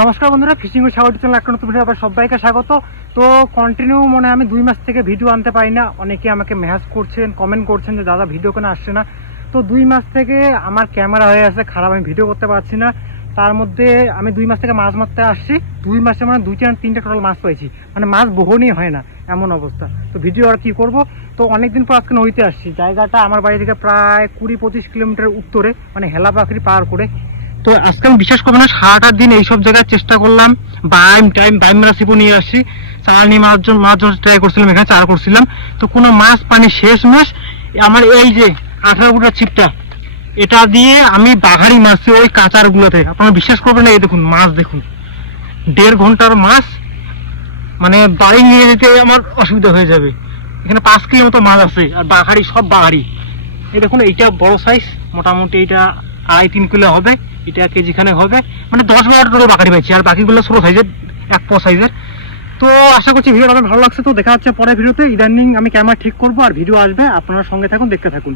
নমস্কার বন্ধুরা, ফিশিং ও সাগর চ্যানেল একটা নতুন ভিডিও আবার সবাইকে স্বাগত। তো কন্টিনিউ আমি 2 মাস থেকে ভিডিও আনতে পারি না। অনেকে আমাকে মেসেজ করছেন, কমেন্ট করছেন যে দাদা ভিডিও কেন আসছে না। তো 2 মাস থেকে আমার ক্যামেরা হয়ে আছে খারাপ, আমি ভিডিও করতে পারছি না। তার মধ্যে আমি 2 মাস থেকে মাছ মারতে আসছি। 2 মাসে 2-3টে টোটাল মাছ পাইছি, মাছ বহনই হয় না এমন অবস্থা। তো ভিডিও আর কি করব। তো অনেকদিন পর আজকে নদীতে আসছি। জায়গাটা আমার বাড়ি থেকে প্রায় 20-25 কিলোমিটার উত্তরে, হেলা পাখি পার করে। তো আজকে আমি বিশ্বাস করবো না, সারাটা দিন এইসব জায়গায় চেষ্টা করলাম, বাইম রেসিপি নিয়ে আসছি, চাল নিয়ে মাছ জন্য ট্রাই করছিলাম, এখানে চার করছিলাম। তো কোনো মাছ পানি শেষ মাস আমার এই যে 18 ফুটের ছিপটা, এটা দিয়ে আমি বাঘারি মাছ ওই কাঁচার গুলোতে, আপনারা বিশ্বাস করবেন না, এই দেখুন মাছ দেখুন, 1.5 ঘন্টার মাছ, বাড়ি নিয়ে যেতে আমার অসুবিধা হয়ে যাবে। এখানে 5 কিলো মতো মাছ আছে, আর বাঘারি, সব বাঘারি। এই দেখুন এইটা বড় সাইজ, মোটামুটি এটা 2.5-3 কিলো হবে, এটা কেজি খানে হবে, 10-12টা বাঘারি পাইছি, আর বাকিগুলো ছোট সাইজের, 1 প সাইজের। তো আশা করছি ভিডিওটা আমার ভালো লাগছে। তো দেখা হচ্ছে পরের ভিডিওতে। ইদানিং আমি ক্যামেরা ঠিক করবো আর ভিডিও আসবে, আপনারা সঙ্গে থাকুন, দেখতে থাকুন।